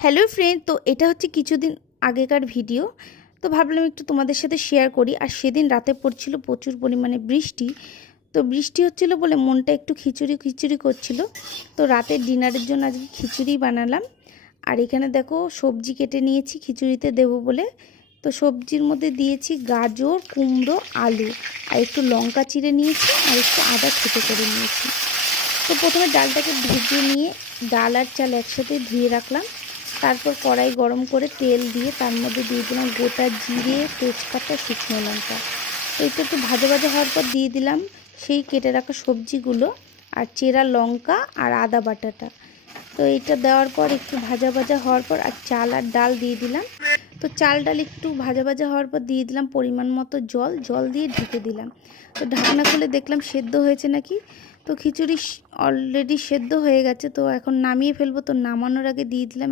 Hello friend, তো এটা হচ্ছে কিছুদিন আগেকার ভিডিও। তো ভাবলাম একটু তোমাদের সাথে শেয়ার করি। আর সেদিন রাতে পড়ছিল প্রচুর পরিমাণে বৃষ্টি। তো বৃষ্টি হচ্ছিল বলে মনটা একটু খিচুড়ি খিচুড়ি করছিল। তো রাতের ডিনারের জন্য আজকে খিচুড়ি বানালাম। আর এখানে দেখো সবজি কেটে নিয়েছি খিচুড়িতে দেবো বলে। তো সবজির মধ্যে দিয়েছি গাজর, কুমড়ো, আলু, আর একটু লঙ্কা চিড়ে নিয়েছি, আর একটু আদা ছেঁচে করে নিয়েছি। তো প্রথমে ডালটাকে ভেজে নিয়ে ডাল আর চাল একসাথে ধুয়ে রাখলাম। তারপর কড়াই গরম করে তেল দিয়ে তার মধ্যে দিয়ে দিলাম গোটা জিরে, তেজপাতা, শুকনো লঙ্কা। তো এটা একটু ভাজা ভাজা হওয়ার পর দিয়ে দিলাম সেই কেটে রাখা সবজিগুলো, আর চেরা লঙ্কা আর আদা বাটাটা। তো এটা দেওয়ার পর একটু ভাজা ভাজা হওয়ার পর আর চাল আর ডাল দিয়ে দিলাম। তো চাল ডাল একটু ভাজা ভাজা হওয়ার পর দিয়ে দিলাম পরিমাণ মতো জল, জল দিয়ে ঢেকে দিলাম। তো ঢাকনা খুলে দেখলাম সেদ্ধ হয়েছে নাকি। তো খিচুড়ি অলরেডি সেদ্ধ হয়ে গেছে। তো এখন নামিয়ে ফেলবো। তো নামানোর আগে দিয়ে দিলাম